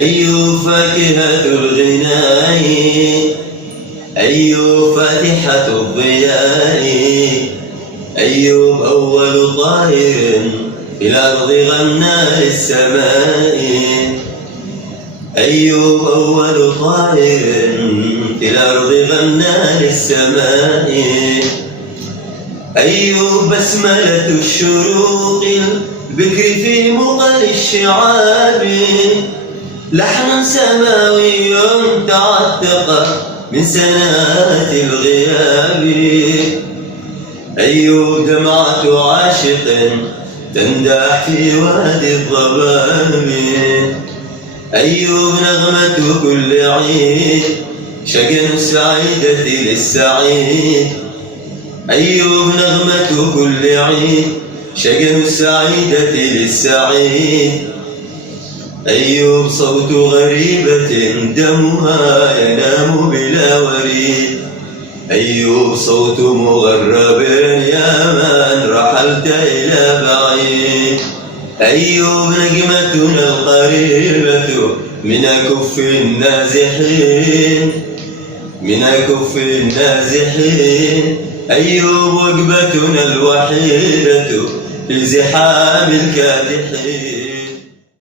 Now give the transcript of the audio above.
أيوب فاكهة الغناء، أيوب فاتحة الضياء، أيوب أول طائر في الأرض غنى للسماء، أيوب أول طائر في الأرض غنى للسماء، أيوب بسملة الشروق البكر في مقل الشعاب، لحن سماوي تعتق من سنوات الغياب، أيوب دمعة عاشق تندح في وادي الضباب، أيوب نغمة كل عيد شجن السعيدة للسعيد، أيوب نغمة كل عيد شجن السعيدة للسعيد، أيوب صوت غريبة دمها ينام بلا وريد، أيوب صوت مغرب يا من رحلت إلى بعيد، أيوب نجمتنا القريبة من كف النازحين، من كف النازحين، أيوب وجبتنا الوحيدة في زحام الكادحين.